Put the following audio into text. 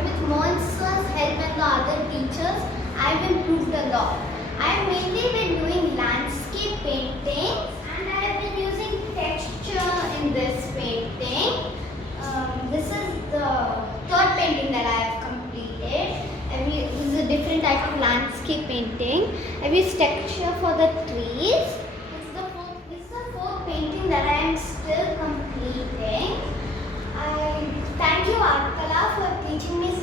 but with Monster's help and the other teachers, I've improved a lot. I've mainly been doing landscape painting and I have been using texture in this painting. This is the third painting that I have completed. This is a different type of landscape painting. I've used texture for the trees. This is the fourth painting that I am still completing. I thank you ARTKALA for teaching me